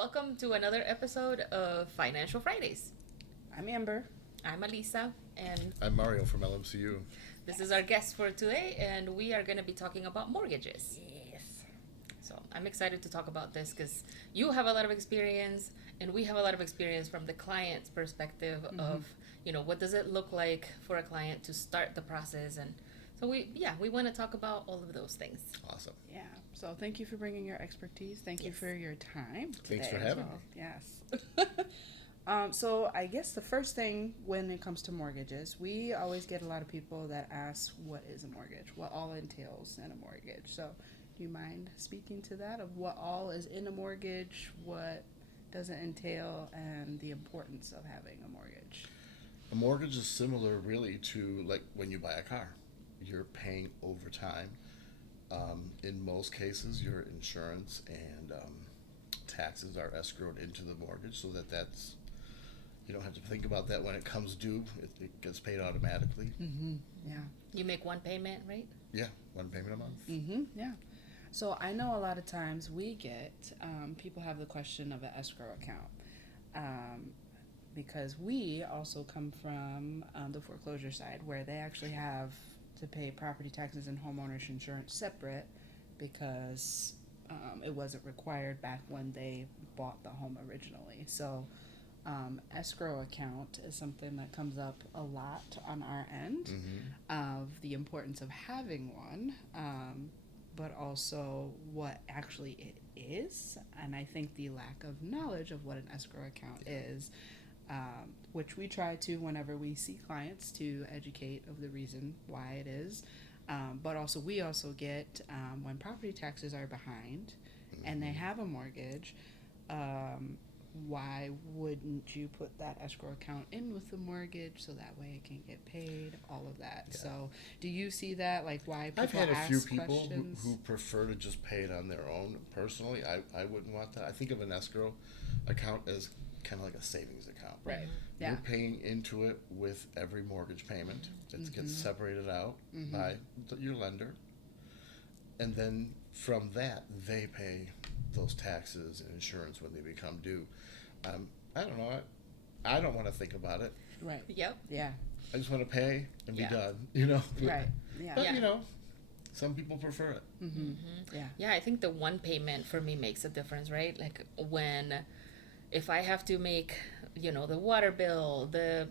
welcome to another episode of Financial Fridays. I'm Amber. I'm Alisa, and I'm Mario from LMCU. this is our guest for today, and we are going to be talking about mortgages. Yes. So I'm excited to talk about this because you have a lot of experience, and we have a lot of experience from the client's perspective of, what does it look like for a client to start the process, and so we want to talk about all of those things. Awesome. Yeah. So thank you for bringing your expertise. Thank you Yes. for your time today. Thanks for as having well. Yes. So I guess the first thing when it comes to mortgages, we always get a lot of people that ask, what is a mortgage? What all entails in a mortgage? So do you mind speaking to that, of what all is in a mortgage, what does it entail, and the importance of having a mortgage? A mortgage is similar, really, to like when you buy a car. You're paying over time. In most cases, your insurance and taxes are escrowed into the mortgage, so that's you don't have to think about that when it comes due. It gets paid automatically. Mm-hmm. Yeah. You make one payment, right? Yeah, one payment a month. Mm-hmm. Yeah. So I know a lot of times we get people have the question of an escrow account, because we also come from the foreclosure side where they actually have to pay property taxes and homeowners insurance separate because it wasn't required back when they bought the home originally. So escrow account is something that comes up a lot on our end of the importance of having one, but also what actually it is. And I think the lack of knowledge of what an escrow account is, which we try to, whenever we see clients, to educate of the reason why it is. But also we also get when property taxes are behind and they have a mortgage, why wouldn't you put that escrow account in with the mortgage so that way it can get paid, all of that. Yeah. So do you see that, like why people I've had a ask few people questions? who prefer to just pay it on their own. Personally, I wouldn't want that. I think of an escrow account as kind of like a savings account. Right. Yeah. You're paying into it with every mortgage payment. It gets separated out by your lender. And then from that, they pay those taxes and insurance when they become due. I don't know. I don't want to think about it. Right. Yep. Yeah. I just want to pay and be Yeah. done, Right. Yeah. But, Yeah. some people prefer it. Yeah. Yeah, I think the one payment for me makes a difference, right? Like if I have to make, the water bill, the,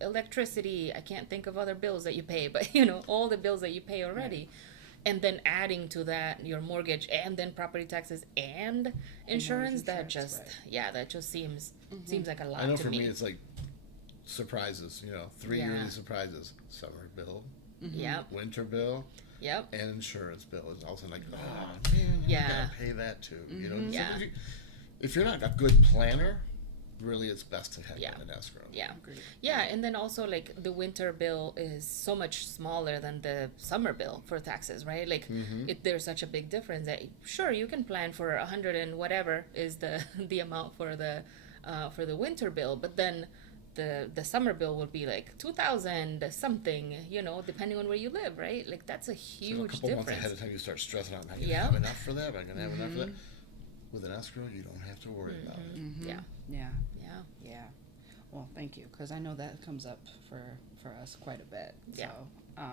electricity, I can't think of other bills that you pay, but, all the bills that you pay already. Right. And then adding to that your mortgage and then property taxes and insurance, that just, that just seems like a lot to me. I know for me it's like surprises, 3 yearly surprises. Summer bill, Yep. winter bill, Yep. and insurance bill. It's also like, oh man, you gotta pay that too. Yeah. So if you're not a good planner, really it's best to have an escrow. Yeah. Agreed. Yeah, and then also like the winter bill is so much smaller than the summer bill for taxes, right? Like there's such a big difference that sure you can plan for 100 and whatever is the the amount for the winter bill, but then the summer bill would be like 2,000 something, depending on where you live, right? Like that's a huge So a couple difference. months ahead of time you start stressing out, am I gonna have enough for that? Am I gonna have enough for that? With an escrow, you don't have to worry about it. Yeah. Yeah. Yeah. Yeah. Well, thank you, because I know that comes up for us quite a bit. Yeah. So,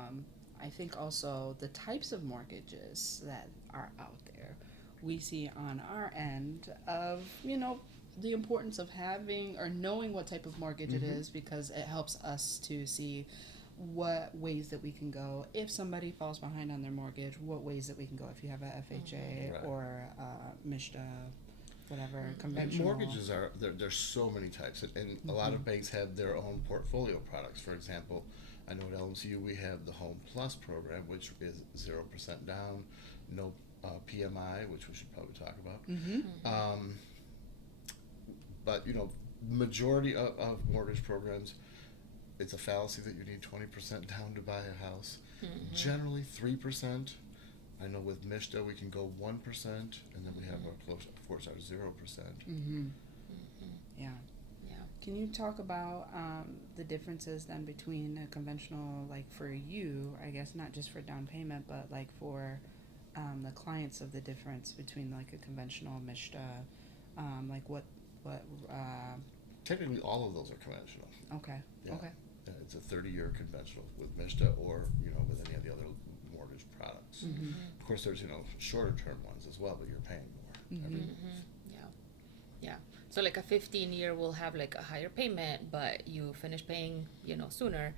I think also the types of mortgages that are out there, we see on our end of, the importance of having or knowing what type of mortgage it is, because it helps us to see what ways that we can go if somebody falls behind on their mortgage, what ways that we can go if you have a FHA Right. or MISHDA, whatever, And conventional. mortgages there's so many types, and a lot of banks have their own portfolio products. For example, I know at LMCU we have the Home Plus program, which is 0% down, no PMI, which we should probably talk about. But majority of mortgage programs, it's a fallacy that you need 20% down to buy a house. Generally 3%. I know with MISHDA we can go 1%, and then we have our close, of course, our 0%. Yeah. Yeah. Can you talk about the differences then between a conventional, like for you, I guess not just for down payment, but like for the clients, of the difference between like a conventional MISHDA Like what, Technically, all of those are conventional. okay, Yeah. okay. It's a 30-year conventional with Mishta or, with any of the other mortgage products. Mm-hmm. Of course, there's, shorter term ones as well, but you're paying more. Mm-hmm. every- Yeah. Yeah. So like a 15-year will have like a higher payment, but you finish paying, sooner,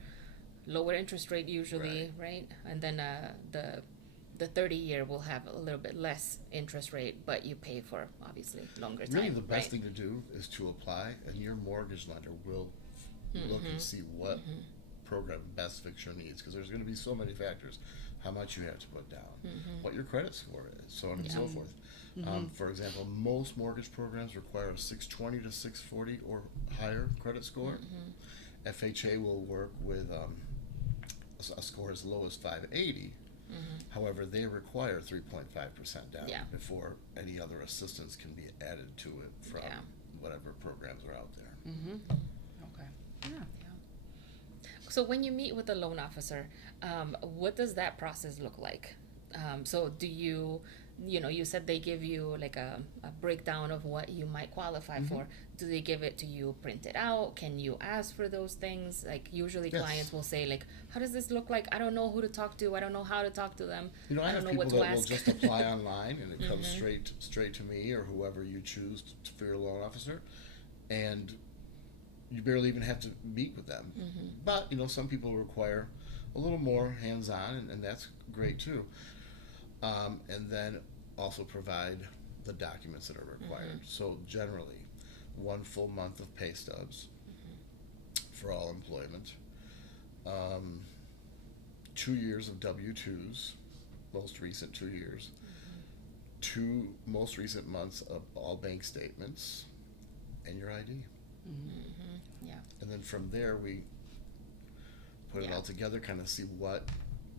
lower interest rate usually, right? And then the 30-year will have a little bit less interest rate, but you pay for obviously longer time. Really, the best right? thing to do is to apply, and your mortgage lender will look and see what program best fits your needs, because there's going to be so many factors: how much you have to put down, what your credit score is, so on and so forth. For example, most mortgage programs require a 620 to 640 or higher credit score. FHA will work with a score as low as 580. However, they require 3.5% down Yeah. before any other assistance can be added to it from Yeah. whatever programs are out there. Mm-hmm. Okay. Yeah. So when you meet with the loan officer, what does that process look like? So do you, you said they give you like a breakdown of what you might qualify for. Do they give it to you printed out? Can you ask for those things? Like usually Yes. clients will say like, how does this look like? I don't know who to talk to. I don't know how to talk to them. I I have don't know people what that to will ask. just apply online, and it comes straight to me or whoever you choose for your loan officer, and you barely even have to meet with them. But some people require a little more hands-on, and that's great too. And then also provide the documents that are required. So generally, 1 full month of pay stubs for all employment, 2 years of W-2s, most recent 2 years, 2 most recent months of all bank statements, and your ID. Yeah. And then from there, we put it Yeah. all together, kind of see what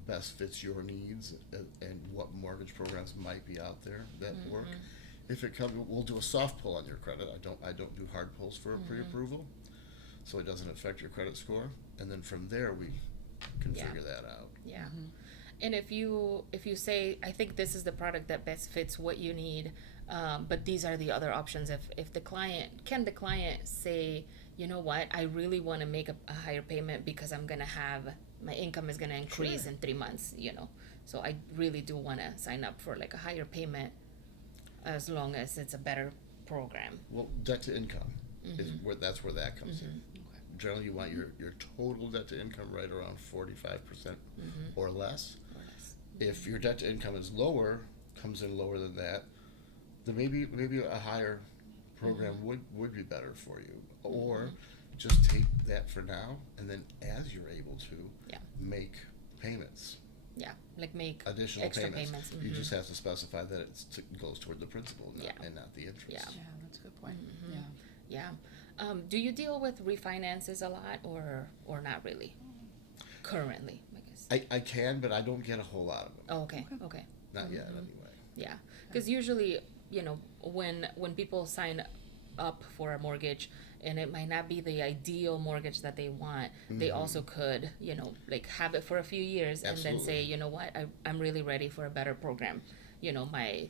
best fits your needs and what mortgage programs might be out there that work. If it comes, we'll do a soft pull on your credit. I don't do hard pulls for a pre-approval, so it doesn't affect your credit score. And then from there, we can Yeah. figure that out. Yeah. And if you say, I think this is the product that best fits what you need, but these are the other options. If the client say, you know what, I really want to make a higher payment because I'm gonna have my income is gonna increase Sure. in 3 months, so I really do want to sign up for like a higher payment, as long as it's a better program. Well, debt to income is where that comes in. Okay. Generally, you want your total debt to income right around 45% or less. Or less. If your debt to income is comes in lower than that, then maybe a higher program would be better for you. Or just take that for now, and then as you're able to, Yeah. make payments, Yeah, like make additional extra payments. payments. You just have to specify that it goes toward the principal, Yeah. and not the interest. Yeah. Yeah, that's a good point. Yeah. Do you deal with refinances a lot or not really? Currently, I guess. I can, but I don't get a whole lot of them. Oh, okay. Okay. Not yet, anyway. Yeah, because usually, when people sign up for a mortgage, and it might not be the ideal mortgage that they want, they also could, like have it for a few years and then say, Absolutely. you know what, I'm really ready for a better program. My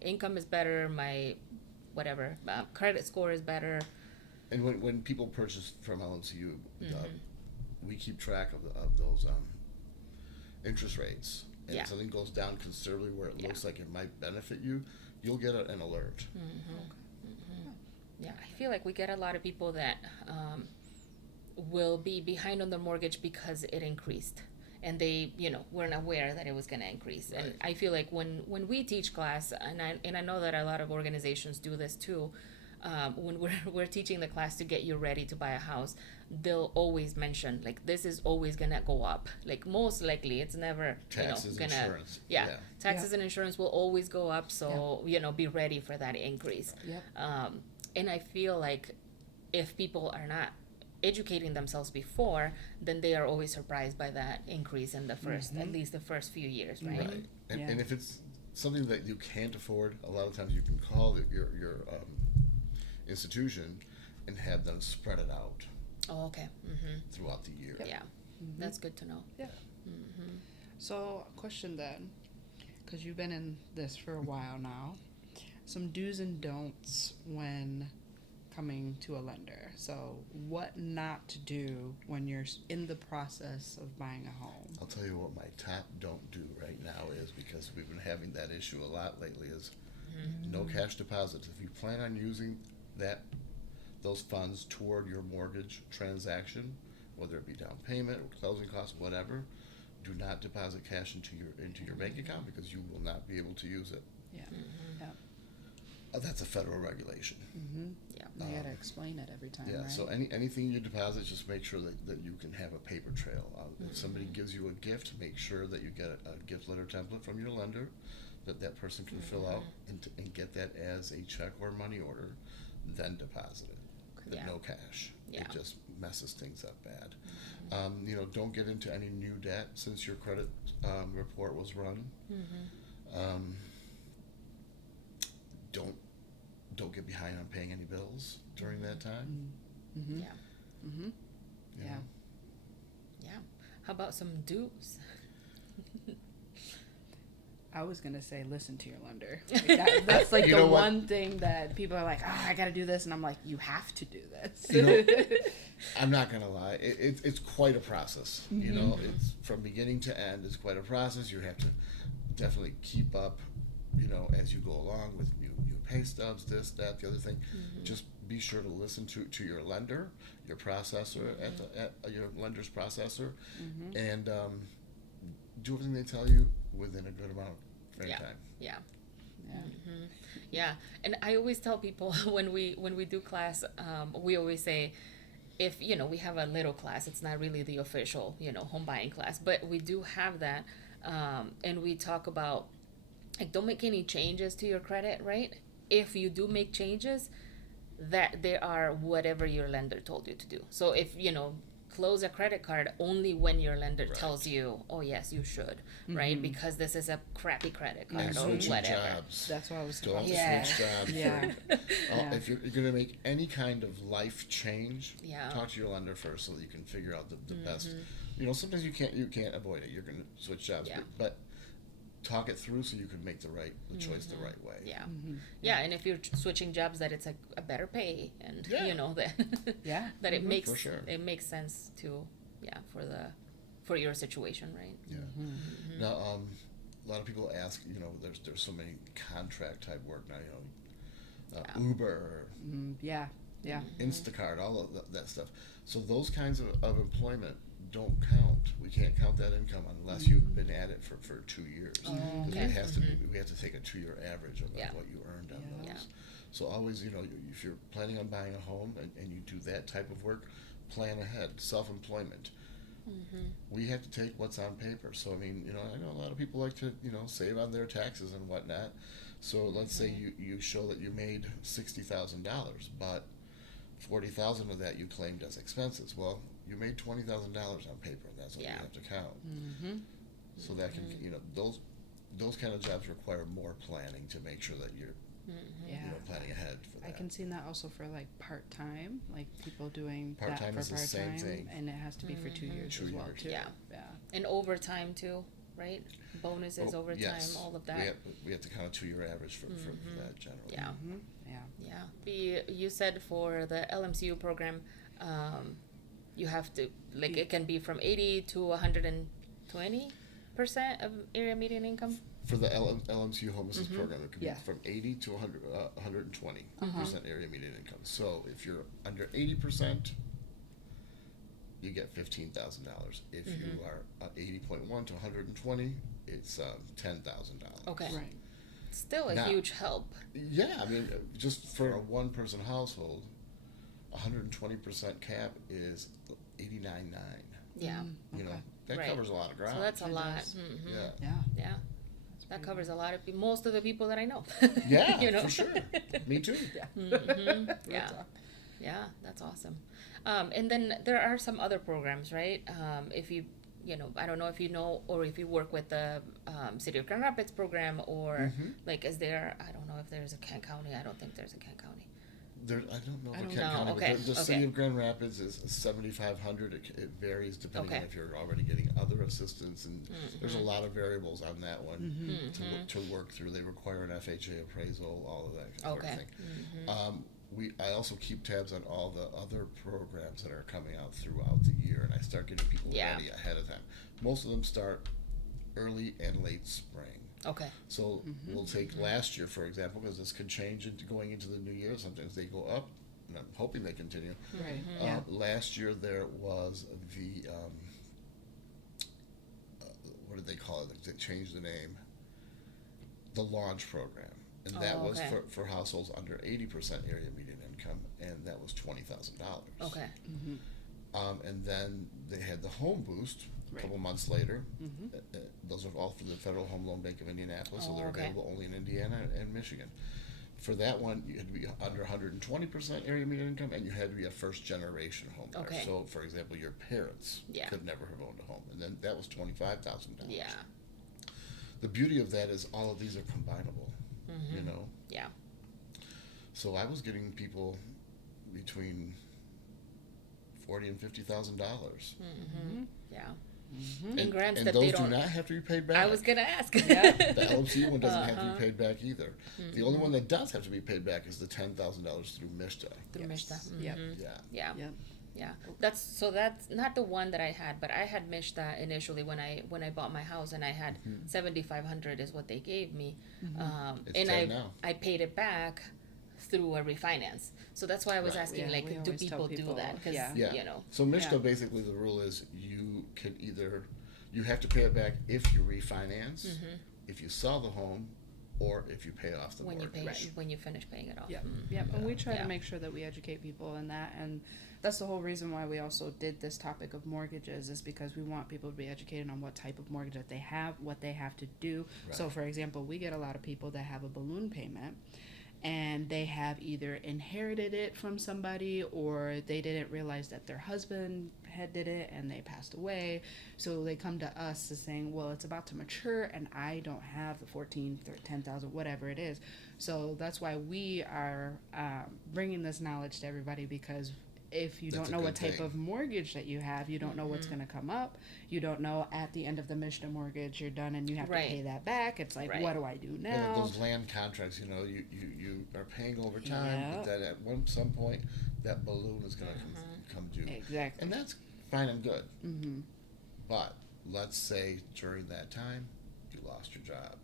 income is better, my whatever credit score is better. And when people purchase from LMCU, we keep track of those interest rates. And Yeah. if something goes down considerably where it Yeah. looks like it might benefit you, you'll get an alert. Yeah, I feel like we get a lot of people that will be behind on their mortgage because it increased, and they, weren't aware that it was going to increase. And Right. I feel like when we teach class, and I know that a lot of organizations do this too, when we're teaching the class to get you ready to buy a house, they'll always mention like this is always going to go up. Like most likely, it's never Taxes, gonna insurance. yeah, taxes and insurance will always go up. So be ready for that increase. Yep. And I feel like if people are not educating themselves before, then they are always surprised by that increase in the first, at least the first few years, right? Right. And, Yeah. and if it's something that you can't afford, a lot of times you can call your institution and have them spread it out Oh, okay. throughout the year. Yeah, that's good to know. Yeah. So, question then, because you've been in this for a while now. some do's and don'ts when coming to a lender. So what not to do when you're in the process of buying a home. I'll tell you what my top don't do right now is, because we've been having that issue a lot lately, is no cash deposits. If you plan on using those funds toward your mortgage transaction, whether it be down payment or closing costs, whatever, do not deposit cash into your bank account, because you will not be able to use it. Yeah. Yeah. That's a federal regulation. Yeah. You gotta explain it every time, Yeah, right? so anything you deposit, just make sure that you can have a paper trail. If somebody gives you a gift, make sure that you get a gift letter template from your lender that person can fill out and get that as a check or money order, then deposit it. But Yeah. no cash. Yeah. It just messes things up bad. Don't get into any new debt since your credit report was run. Don't get behind on paying any bills during that time. Yeah. you Yeah. know. Yeah. How about some do's? I was gonna say, listen to your lender. That's like You the know what? one thing that people are like, I gotta do this, and I'm like, you have to do this. You know, I'm not gonna lie, it's quite a process. You know, it's from beginning to end. It's quite a process. You have to definitely keep up, as you go along with new pay stubs, this, that, the other thing. Just be sure to listen to your lender, your processor at your lender's processor, and do everything they tell you within a good amount of frame time. Yeah. Yeah. Yeah, and I always tell people when we do class, we always say, if we have a little class, it's not really the official home buying class, but we do have that, and we talk about, like, don't make any changes to your credit, right? If you do make changes, that they are whatever your lender told you to do. So if close a credit card only when your lender Right. tells you, oh yes, you should, right? Because this is a crappy credit card And or switching whatever. jobs. That's what I was Don't talking Yeah. switch jobs. Yeah. Yeah. If you're going to make any kind of life change, Yeah. talk to your lender first so that you can figure out the best. Sometimes you can't avoid it. You're going to switch jobs, Yeah. but talk it through so you can make the choice the right way. Yeah. Yeah, and if you're switching jobs, that it's a better pay, and Yeah. that Yeah. that it makes For sure. it makes sense to for your situation, right? Yeah. Now, a lot of people ask, there's so many contract type work now, Yeah. Uber, Yeah. Yeah. Instacart, all of that stuff. So those kinds of employment don't count. We can't count that income unless you've been at it for 2 years. Oh, Because okay. it has to be, we have to take a 2-year average of Yeah. what you earned on Yeah. those. So always, if you're planning on buying a home and you do that type of work, plan ahead. Self-employment. We have to take what's on paper. So, I know a lot of people like to, save on their taxes and whatnot. So let's say you show that you made $60,000, but 40,000 of that you claimed as expenses. Well, you made $20,000 on paper, and that's what Yeah. you have to count. So that can, those kind of jobs require more planning to make sure that you're, Yeah. planning ahead for that. I can see that also for like part-time, like people doing Part-time that for is the same part-time, thing. and it has to be for 2 years 2 as well years. too. Yeah. Yeah. And overtime too, right? Bonuses, Oh, overtime, yes. all of that. We have to count a 2-year average for that generally. Yeah. Yeah. Yeah. You said for the LMCU program, you have to, like, it can be from 80 to 120% of area median income. For the LMCU homelessness program, it could Yeah. be from 80 to 120% area median income. So if you're under 80%, you get $15,000. If you are 80.1 to 120, it's $10,000. Okay. Right. Still a Now- huge help. Yeah, just for a one-person household, 120% cap is 89.9. Yeah. That Right. covers a lot of ground. So that's a It lot. does. Yeah. Yeah. Yeah. That covers a lot of people, most of the people that I know. Yeah, for sure. Me too. Yeah. Yeah, that's awesome. And then there are some other programs, right? If you, I don't know if you know or if you work with the City of Grand Rapids program or like, is there, I don't know if there's a Kent County. I don't think there's a Kent County. There, I don't know if I I don't can know. count it, Okay, but the okay. city of Grand Rapids is 7,500. It varies depending on Okay. if you're already getting other assistance, and there's a lot of variables on that one to work through. They require an FHA appraisal, all of that sort Okay. of thing. I also keep tabs on all the other programs that are coming out throughout the year, and I start getting people Yeah. ready ahead of time. Most of them start early and late spring. Okay. So we'll take last year, for example, because this could change into going into the new year. Sometimes they go up, and I'm hoping they continue. Right. Yeah. Last year there was the, what did they call it? They changed the name. The Launch Program. And that Oh, was okay. for households under 80% area median income, and that was $20,000. Okay. And then they had the Home Boost a Right. couple months later. Those are all for the Federal Home Loan Bank of Indianapolis, so Oh, they're okay. available only in Indiana and Michigan. For that one, you had to be under 120% area median income, and you had to be a first-generation homeowner. Okay. So, for example, your parents Yeah. could never have owned a home, and then that was $25,000. Yeah. The beauty of that is all of these are combinable. You know, Yeah. so I was getting people between $40,000 and $50,000. Yeah. And, In grants and that those they do don't. not have to be paid back. I was gonna ask. Yeah. The LMCU one doesn't have to be paid back either. The only one that does have to be paid back is the $10,000 through MISTA. Through Yes. Mishta. Yep. Yeah. Yeah. Yep. Yeah, that's not the one that I had, but I had Mishta initially when I bought my house, and I had 7,500 is what they gave me, It's and 10 now. I paid it back through a refinance. So that's why I was Right. asking, Yeah, like, we do always tell people do people, that? Because yeah. Yeah. you know, So MISTA, Yeah. basically the rule is you can either, you have to pay it back if you refinance, if you sell the home, or if you pay off the when you mortgage. pay when you finish paying it off. Yep. Yep. And we try Yeah. to make sure that we educate people in that, and that's the whole reason why we also did this topic of mortgages, is because we want people to be educated on what type of mortgage that they have, what they have to do. So, Right. for example, we get a lot of people that have a balloon payment, and they have either inherited it from somebody, or they didn't realize that their husband had did it and they passed away. So they come to us as saying, well, it's about to mature and I don't have the 14 or 10,000, whatever it is. So that's why we are bringing this knowledge to everybody, because if you That's don't a know good what type thing. of mortgage that you have, you don't know what's going to come up. You don't know at the end of the Mishta mortgage you're done and you have Right. to pay that back. It's like, Right. what do I do Yeah, like now? those land contracts, you know, you are paying over time, Yeah. but then at some point, that balloon is going to come due. Exactly. And that's fine and good. Mm-hmm. But let's say during that time, you lost your job,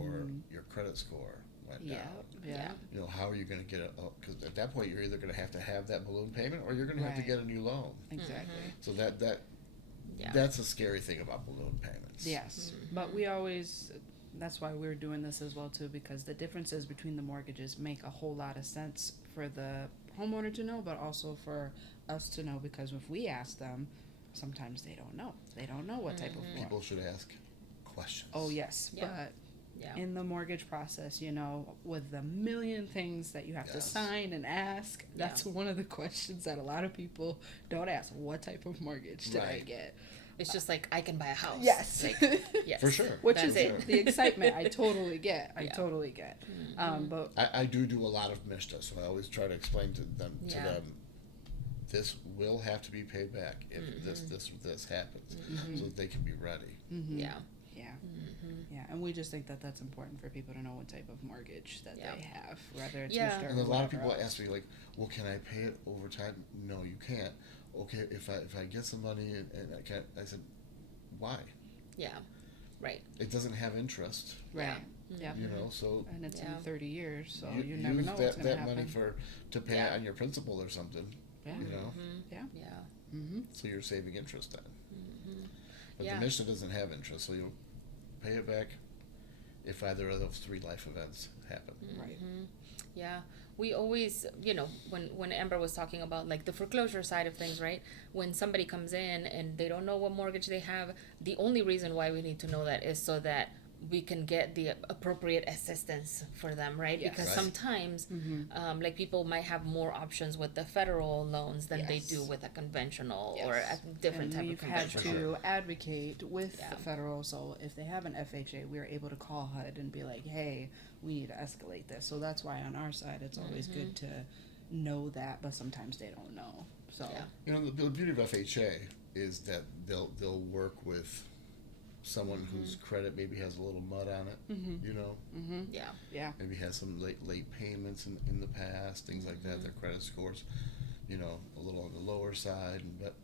or your credit score went Yeah. down. Yeah. You know, how are you going to get it? Because at that point, you're either going to have that balloon payment, or you're going to have to Right. get a new loan. Exactly. So Yeah. that's a scary thing about balloon payments. Yes, but we always, that's why we're doing this as well too, because the differences between the mortgages make a whole lot of sense for the homeowner to know, but also for us to know, because if we ask them, sometimes they don't know. They don't know what type of People should ask questions. Oh yes, Yeah. but Yeah. in the mortgage process, you know, with the million things that you have to Yes. sign and ask, that's one of the questions that a lot of people don't ask. What type of mortgage did I Right. get? It's just like, I can buy a house. Yes. Like, yes. For sure. Which That's is it. the excitement I totally get. I Yeah. totally get. But I do a lot of MISTA, so I always try to explain to them Yeah. this will have to be paid back if this happens, so that they can be ready. Yeah. yeah, yeah, and we just think that that's important for people to know what type of mortgage that Yeah. they have, whether it's Yeah. Mr. or And a lot of whatever people else. ask me like, "Well, can I pay it over time?" No, you can't. Okay, if I get some money and I can't, I said, why? Yeah. Right. It doesn't have interest, Right. Yeah. you know. So And it's Yeah. in 30 years, so you you never use know what's that going to happen. money to pay Yeah. on your principal or something, Yeah. you know. Yeah. Yeah. Mm-hmm. So you're saving interest then. But Yeah. the mission doesn't have interest, so you'll pay it back if either of those 3 life events happen. Right. Yeah, we always, you know, when Amber was talking about like the foreclosure side of things, right? When somebody comes in and they don't know what mortgage they have, the only reason why we need to know that is so that we can get the appropriate assistance for them, right? Yes. Because Right. sometimes, like people might have more options with the federal loans than they Yes. do with a conventional Yes. or a different And type of we've had conventional. to advocate with Yeah. the federal, so if they have an FHA, we're able to call HUD and be like, hey, we need to escalate this. So that's why on our side, it's always good to know that, but sometimes they don't know. So Yeah. You know, the beauty of FHA is that they'll work with someone whose credit maybe has a little mud on it. You know, Yeah. yeah, maybe has some late payments in the past, things like that. Their credit scores, you know, a little on the lower side, but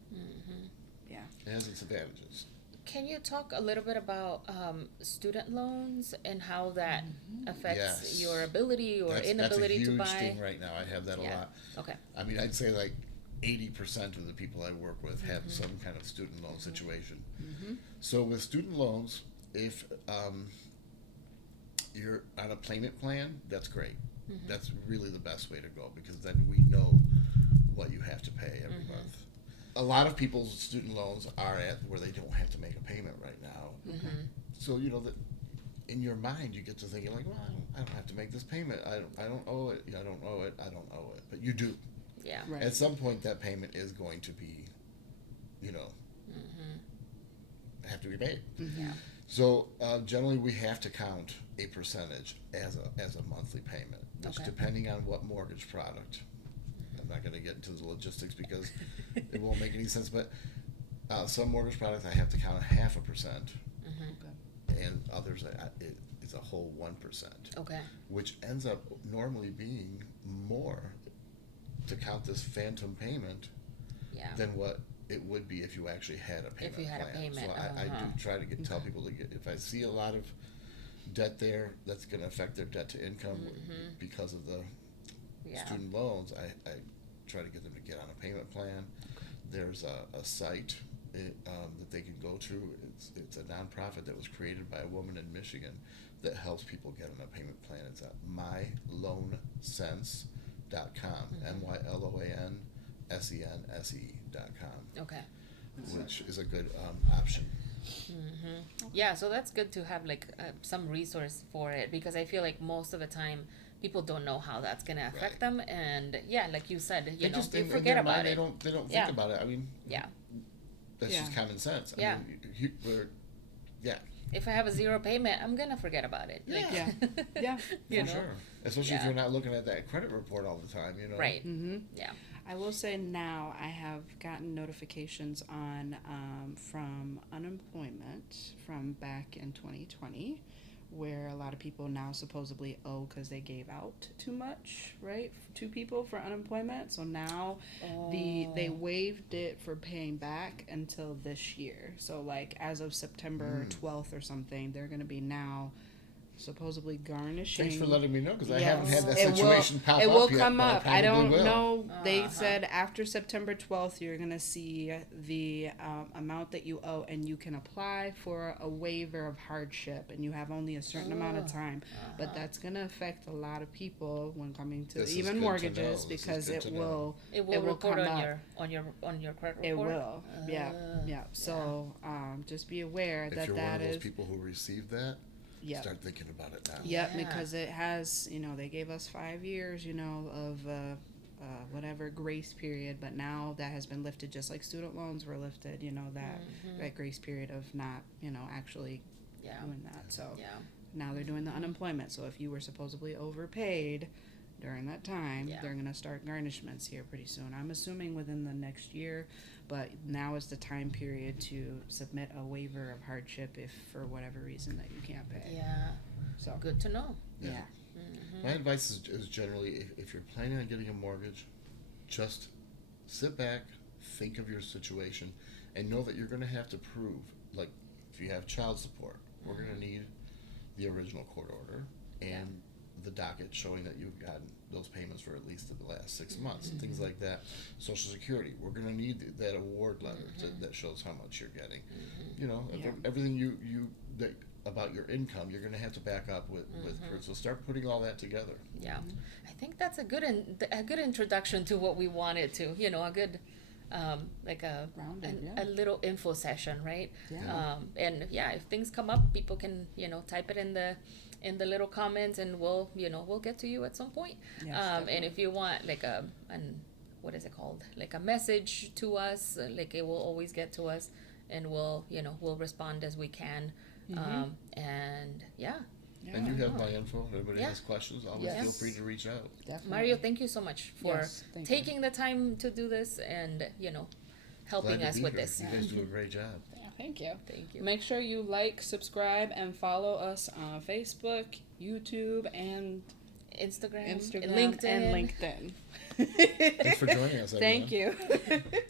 yeah. it has its advantages. Can you talk a little bit about student loans and how that affects Yes. your ability or That's a inability huge to buy? thing right now. I have that a Yeah. lot. Okay. I mean, I'd say like 80% of the people I work with have some kind of student loan situation. So with student loans, if you're on a payment plan, that's great. That's really the best way to go, because then we know what you have to pay every month. A lot of people's student loans are at where they don't have to make a payment right now. So you know that in your mind you get to thinking like, well, I don't have to make this payment. I don't owe it. I don't owe it. I don't owe it. But you do. Yeah. Right. At some point, that payment is going to be, you know, have to be paid. Yeah. So generally, we have to count a percentage as a monthly payment, which Okay. depending on what mortgage product. I'm not going to get into the logistics because it won't make any sense. But some mortgage products, I have to count 0.5%, and others, it's a whole 1%, Okay. which ends up normally being more to count this phantom payment Yeah. than what it would be if you actually had a payment you had a plan. payment, So I do try to tell people to get, if I see a lot of debt there, that's going to affect their debt to income because of the Yeah. student loans, I try to get them to get on a payment plan. There's a site that they can go to. It's a nonprofit that was created by a woman in Michigan that helps people get on a payment plan. It's at myloansense.com, MYLOANSENSE.com, Okay. which is a good option. Yeah, so that's good to have like some resource for it, because I feel like most of the time people don't know how that's gonna affect Right. them, and yeah, like you said, you They know, just they in forget their about mind, it. They don't Yeah. think about it. I mean, Yeah. that's just Yeah. common sense. I Yeah. mean, yeah. If I have a zero payment, I'm gonna forget about it. Like, Yeah. Yeah. you For know. sure. Especially if Yeah. you're not looking at that credit report all the time, you know. Right. Mm-hmm. Yeah. I will say now I have gotten notifications on from unemployment from back in 2020, where a lot of people now supposedly owe because they gave out too much, right, to people for unemployment. So now they waived it for paying back until this year. So like as of September 12th or something, they're going to be now supposedly garnishing. Thanks for letting me know, because I Yes, haven't had that it situation pop It up will yet, come but up. I I don't probably will. know. They Uh-huh. said after September 12th, you're going to see the amount that you owe, and you can apply for a waiver of hardship, and you have only a certain amount of time. But that's going to affect a lot of people when coming to This is even good to mortgages, know. This is because good it to know. will. It will It will report come on up. your credit report. It will. Yeah. Yeah. So just be aware If that you're one that of those is. people who received that, Yeah. start thinking about it now. Yep, Yeah. because it has, they gave us 5 years, of whatever grace period, but now that has been lifted, just like student loans were lifted, that grace period of not, actually Yeah. doing that. So Yeah. now they're doing the unemployment. So if you were supposedly overpaid during that time, Yeah. they're going to start garnishments here pretty soon. I'm assuming within the next year, but now is the time period to submit a waiver of hardship if for whatever reason that you can't pay. Yeah. So Good to know. yeah. My advice is generally, if you're planning on getting a mortgage, just sit back, think of your situation, and know that you're going to have to prove, like, if you have child support, we're going to need the original court order and the docket showing that you've gotten those payments for at least the last 6 months, things like that. Social Security, we're going to need that award letter that shows how much you're getting. Yeah. Everything you that about your income, you're going to have to back up with proof. So start putting all that together. Yeah. I think that's a good introduction to what we wanted to. A good like Rounded, yeah. a little info session, right? Yeah. And yeah, if things come up, people can type it in the little comments, and we'll get to you at some point. Yes, And definitely. if you want like what is it called, like a message to us, like it will always get to us, and we'll respond as we can. And yeah, And you have no. my info. If anybody Yeah. has questions, always Yes. feel free to reach out. Definitely. Mario, thank you so much for Yes, thank you. taking the time to do this and, helping Glad to us be with here. this. You guys do a great job. Yeah, thank you. Thank you. Make sure you like, subscribe, and follow us on Facebook, YouTube, and Instagram, Instagram LinkedIn. and LinkedIn. Thanks for joining us, Thank everyone. you.